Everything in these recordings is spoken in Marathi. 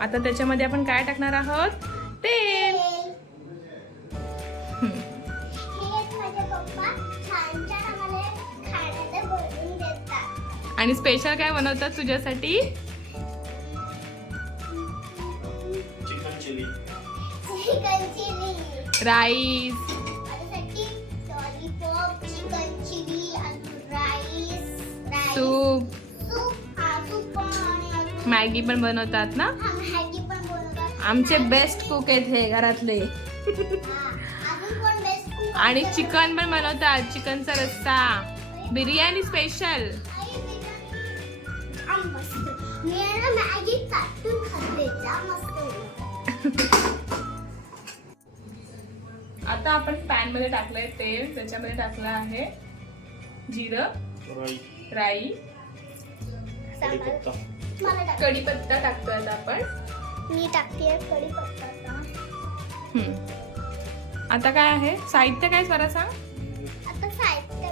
आता त्याच्यामध्ये आपण काय टाकणार आहोत? तेल. हे माझे पप्पा छान छान आम्हाला खाण्याचं बनवून देतात आणि स्पेशल काय बनवतात तुझ्यासाठी chicken chilli chicken chilli rice माझ्यासाठी मॅगी पण बनवतात ना? आमचे बेस्ट कुक आहेत हे घरातले. आणि चिकन पण बनवतात. चिकनचा रस्सा. बिर्याणी स्पेशल आता आपण पॅनमध्ये टाकलंय तेल. त्याच्यामध्ये टाकलं आहे जिरं राई. राई कढीपत्ता. कढीपत्ता टाकतोय आता आपण. मी टाकते कढीपत्ता हम्म. आता काय आहे? साहित्य काय स्वरा सांग. साहित्य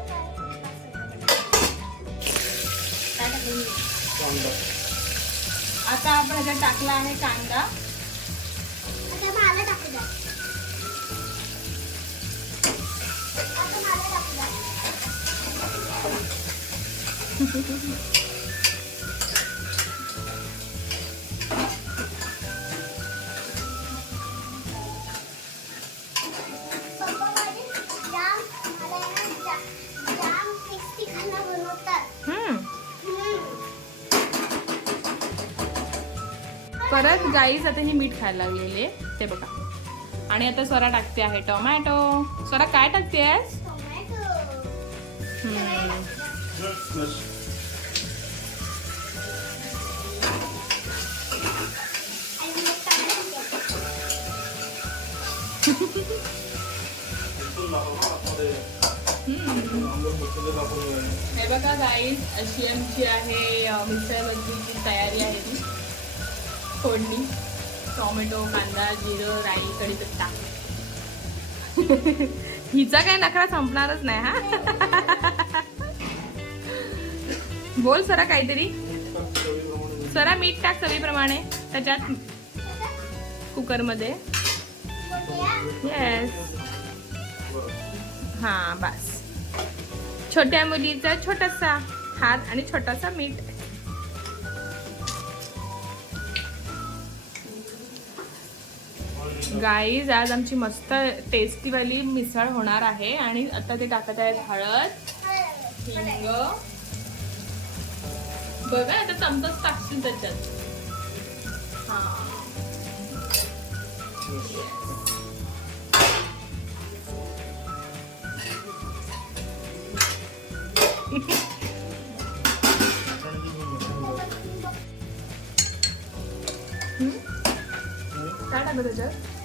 आता आपण ह्याच्यात टाकला आहे कांदा. आता परत गाईज आता ही मीठ खायला लागलेली आहे. ते बघा. आणि आता स्वरा टाकते आहे टोमॅटो. स्वरा काय टाकते टोमॅटो हे बघा गाईज अशी आमची आहे अ, मिसळ बद्दलची तयारी आहे ती. फोडणी टोमॅटो कांदा जिरं राई कढीपत्ता. हिचा काय नखरा संपणारच नाही हा? बोल सरा काहीतरी. सरा मीठ टाक चवीप्रमाणे त्याच्यात कुकरमध्ये. येस हा बस. छोट्या मुलीचा छोटासा हात आणि छोटासा मीठ. गाईज आज आमची मस्त टेस्टीवाली मिसळ होणार आहे आणि आता ते टाकत आहेत हळद हिंग. बघा आता चमचाच टाकतील त्याच्यात. काय टाकलं त्याच्यात?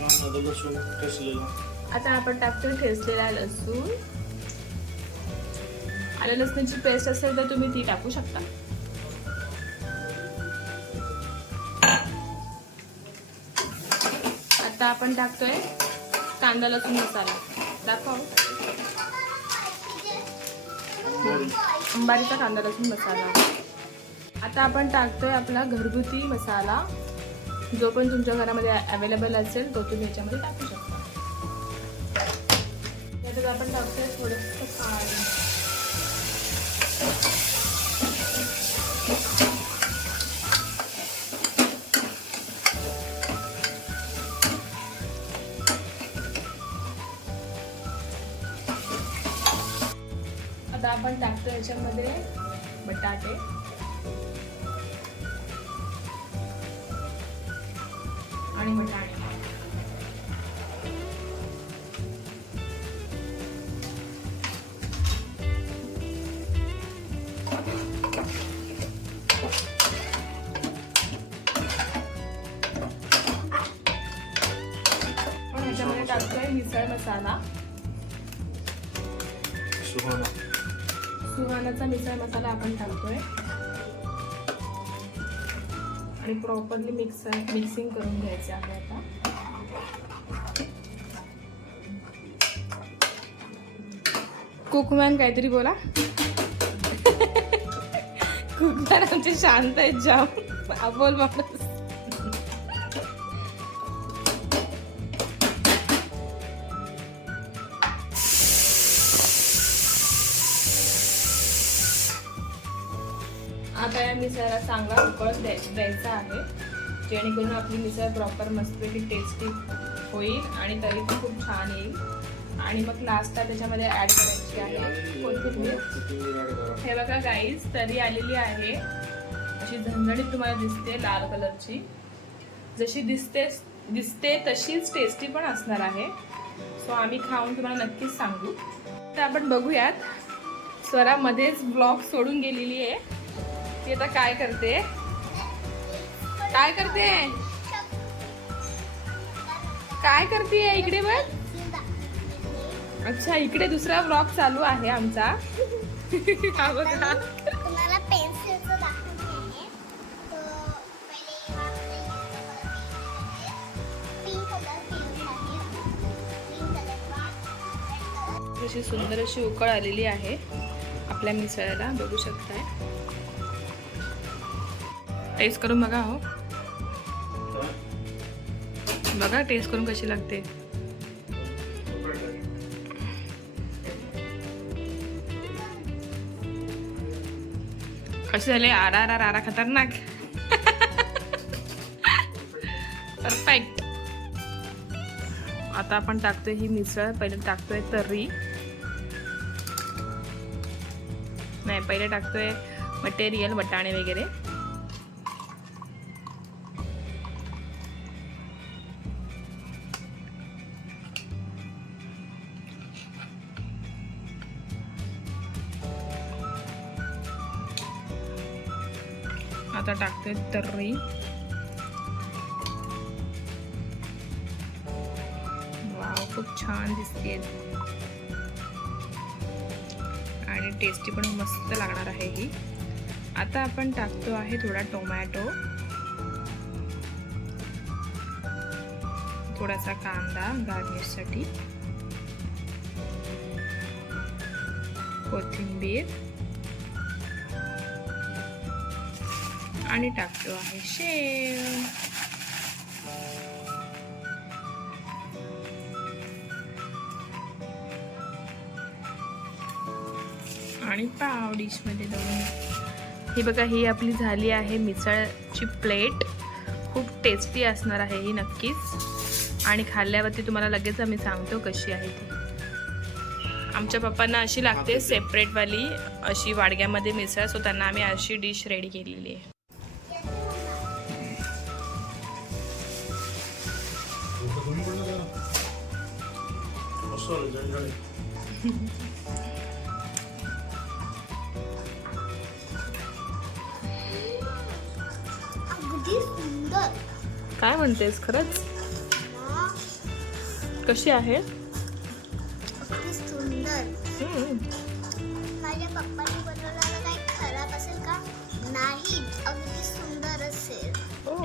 लसूण आता आपण टाकतोय ठेसलेला लसूण. आलं लसणाची पेस्ट असेल तर तुम्ही ती टाकू शकता. आता आपण टाकतोय कांदा लसूण मसाला. दाखव. अंबारीचा कांदा लसूण मसाला. आता आपण टाकतोय आपला घरगुती मसाला. जो पण तुमच्या घरामध्ये अवेलेबल असेल तो तुम्ही याच्यामध्ये टाकू शकता. त्याच्यात आपण टाकतोय थोडंसं पाणी आता आपण टाकतो याच्यामध्ये बटाटे. आणि पण ह्याच्यामध्ये टाकतोय मिसळ मसाला. सुहाना. सुहानाचा मिसळ मसाला आपण टाकतोय. आणि प्रॉपरली मिक्स मिक्सिंग करून घ्यायचे आहे आता. कुकमॅन काहीतरी बोला. कुकमॅन आमचे शांत आहेत जाम. बोल माणूस आता या मिसळला चांगला उकळ द्याय द्यायचा आहे. जेणेकरून आपली मिसळ प्रॉपर मस्तपैकी टेस्टी होईल आणि तरी पण खूप छान येईल. आणि मग लास्टला त्याच्यामध्ये ॲड करायची आहे. कोथिंबीर. हे बघा गाईज तरी आलेली आहे. अशी झणझणीत तुम्हाला दिसते लाल कलरची. जशी दिसते दिसते तशीच टेस्टी पण असणार आहे. सो आम्ही खाऊन तुम्हाला नक्कीच सांगू. तर आपण बघूयात. स्वरामध्येच ब्लॉग सोडून गेलेली आहे. ती आता काय करते? काय करते? काय करते इकडे बघ. अच्छा इकडे दुसरा ब्लॉग चालू आहे आमचा. हा बघा. अशी सुंदर अशी उकळ आलेली आहे. आपल्या मिसळला बघू शकताय. टेस्ट करून बघा हो. बघा टेस्ट करून कशी लागते. कसे झाले? आरा आरा आरा खतरनाक. परफेक्ट आता आपण टाकतोय ही मिसळ. पहिले टाकतोय तर्री. नाही पहिले टाकतोय मटेरियल वटाणे वगैरे. आता टाकते तर्री. वाव खूप छान दिसते आणि टेस्टी पण मस्त लागणार आहे ही. आता आपण टाकतो आहे थोडा टोमॅटो थोडासा कांदा गार्निशसाठी कोथिंबीर. आणि टाकतो आहे शेव. आणि पाव डिशमध्ये दळून ही बघा ही आपली झाली आहे मिसळची प्लेट. खूप टेस्टी असणार आहे ही नक्कीच. आणि खाल्ल्यावरती तुम्हाला लगेच आम्ही सांगतो कशी आहे ती. आमच्या पप्पांना अशी लागते सेपरेटवाली अशी वाडग्यामध्ये मिसळ सो त्यांना आम्ही अशी डिश रेडी केलेली आहे. अगदी सुंदर. काय म्हणतेस खरंच? हा, कशी आहे? अगदी सुंदर. हम्म. माझ्या पप्पांनी बनवलेलं काही खराब असेल का? नाही अगदी सुंदर असेल. हो.